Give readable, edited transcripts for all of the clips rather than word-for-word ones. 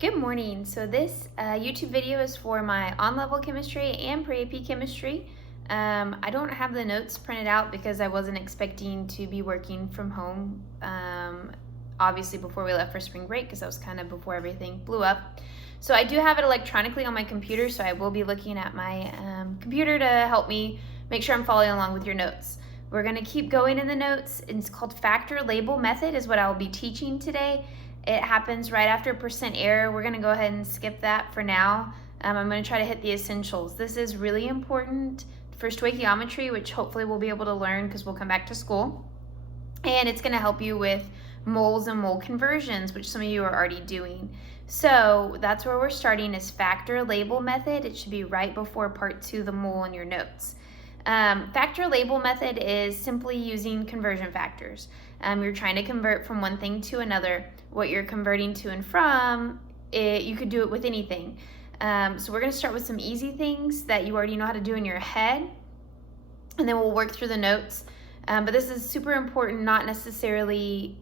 Good morning. So this YouTube video is for my on-level chemistry and pre-AP chemistry. I don't have the notes printed out because I wasn't expecting to be working from home, obviously before we left for spring break, because that was kind of before everything blew up. So I do have it electronically on my computer, so I will be looking at my computer to help me make sure I'm following along with your notes. We're going to keep going in the notes. It's called factor label method is what I will be teaching today. It happens right after percent error. We're going to go ahead and skip that for now. I'm going to try to hit the essentials. This is really important for stoichiometry, which hopefully we'll be able to learn because we'll come back to school. And it's going to help you with moles and mole conversions, which some of you are already doing. So that's where we're starting is factor label method. It should be right before part 2, the mole, in your notes. Factor label method is simply using conversion factors. You're trying to convert from one thing to another. What you're converting to and from, you could do it with anything. So we're going to start with some easy things that you already know how to do in your head, and then we'll work through the notes. But this is super important, not necessarily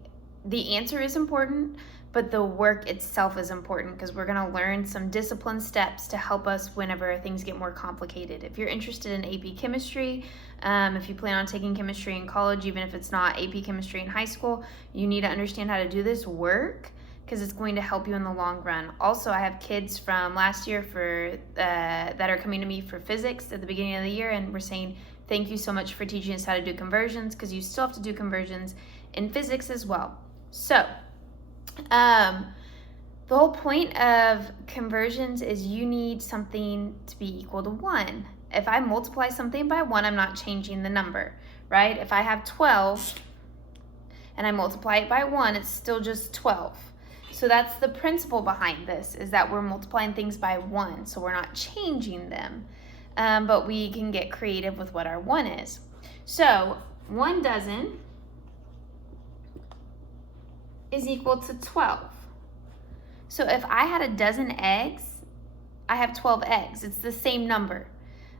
the answer is important, but the work itself is important because we're going to learn some discipline steps to help us whenever things get more complicated. If you're interested in AP chemistry, if you plan on taking chemistry in college, even if it's not AP chemistry in high school, you need to understand how to do this work because it's going to help you in the long run. Also, I have kids from last year that are coming to me for physics at the beginning of the year, and we're saying, thank you so much for teaching us how to do conversions, because you still have to do conversions in physics as well. So, the whole point of conversions is you need something to be equal to 1. If I multiply something by 1, I'm not changing the number, right? If I have 12 and I multiply it by 1, it's still just 12. So that's the principle behind this, is that we're multiplying things by 1, so we're not changing them. But we can get creative with what our 1 is. So 1 dozen is equal to 12. So if I had a dozen eggs, I have 12 eggs. It's the same number.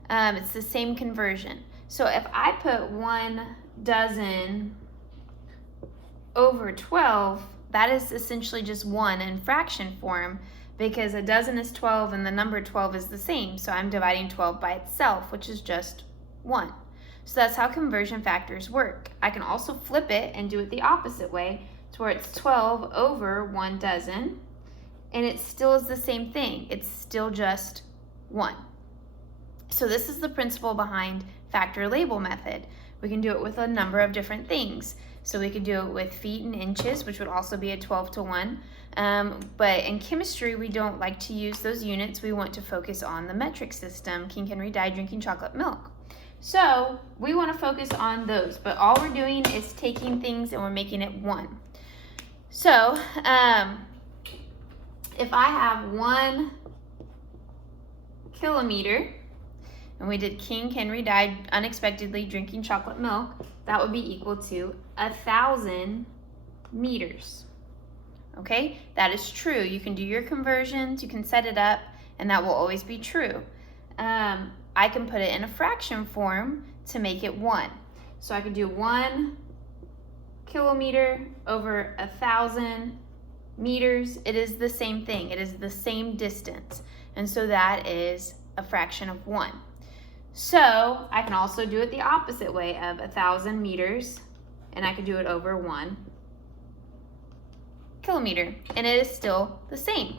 It's the same conversion. So if I put 1 dozen over 12, that is essentially just 1 in fraction form, because a dozen is 12 and the number 12 is the same. So I'm dividing 12 by itself, which is just 1. So that's how conversion factors work. I can also flip it and do it the opposite way, to where it's 12 over 1 dozen, and it still is the same thing. It's still just 1. So this is the principle behind factor label method. We can do it with a number of different things. So we could do it with feet and inches, which would also be a 12 to 1. But in chemistry, we don't like to use those units. We want to focus on the metric system. King Henry died drinking chocolate milk. So we want to focus on those, but all we're doing is taking things and we're making it 1. So if I have 1 kilometer, and we did King Henry died unexpectedly drinking chocolate milk, that would be equal to 1,000 meters. Okay, that is true. You can do your conversions, you can set it up, and that will always be true. I can put it in a fraction form to make it 1. So I could do 1 kilometer over 1,000 meters. It is the same thing. It is the same distance. And so that is a fraction of 1. So I can also do it the opposite way of 1,000 meters, and I could do it over 1 kilometer, and it is still the same.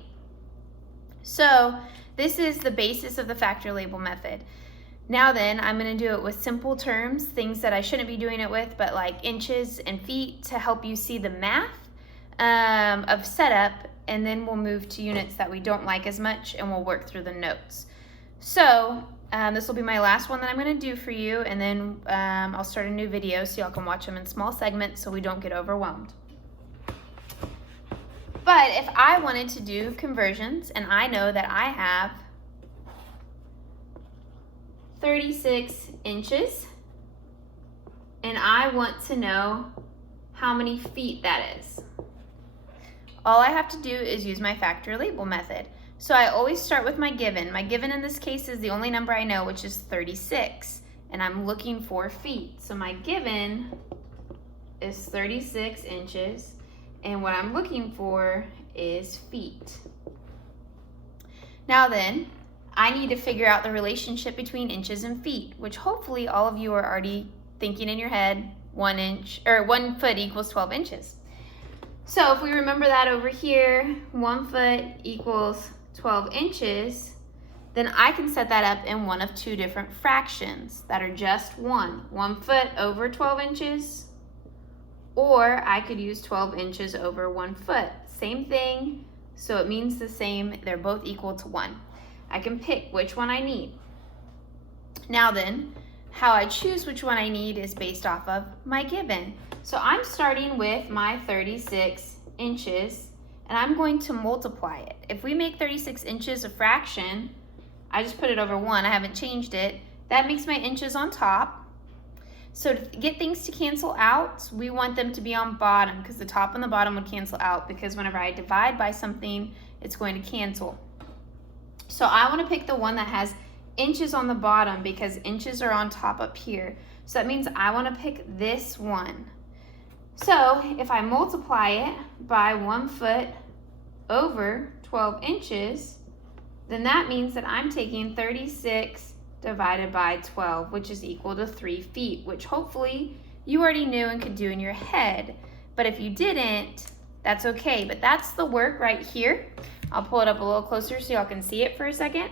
So this is the basis of the factor label method. Now then, I'm going to do it with simple terms, things that I shouldn't be doing it with, but like inches and feet, to help you see the math of setup, and then we'll move to units that we don't like as much, and we'll work through the notes. So this will be my last one that I'm going to do for you, and then I'll start a new video so y'all can watch them in small segments so we don't get overwhelmed. But if I wanted to do conversions, and I know that I have 36 inches, and I want to know how many feet that is, all I have to do is use my factor label method. So I always start with my given. My given in this case is the only number I know, which is 36, and I'm looking for feet. So my given is 36 inches, and what I'm looking for is feet. Now then, I need to figure out the relationship between inches and feet, which hopefully all of you are already thinking in your head. 1 foot equals 12 inches. So if we remember that over here, 1 foot equals 12 inches, then I can set that up in one of two different fractions that are just 1 foot over 12 inches, or I could use 12 inches over 1 foot. Same thing, so it means the same. They're both equal to 1. I can pick which one I need. Now then, how I choose which one I need is based off of my given. So I'm starting with my 36 inches, and I'm going to multiply it. If we make 36 inches a fraction, I just put it over 1, I haven't changed it. That makes my inches on top. So to get things to cancel out, we want them to be on bottom, because the top and the bottom would cancel out, because whenever I divide by something, it's going to cancel. So I want to pick the one that has inches on the bottom, because inches are on top up here. So that means I want to pick this one. So if I multiply it by 1 foot over 12 inches, then that means that I'm taking 36 divided by 12, which is equal to 3 feet, which hopefully you already knew and could do in your head. But if you didn't, that's okay. But that's the work right here. I'll pull it up a little closer so y'all can see it for a second.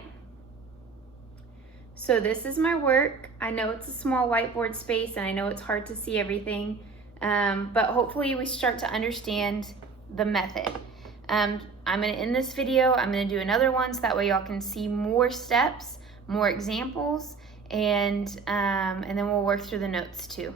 So this is my work. I know it's a small whiteboard space and I know it's hard to see everything, but hopefully we start to understand the method. I'm gonna end this video. I'm gonna do another one so that way y'all can see more steps, more examples, and then we'll work through the notes too.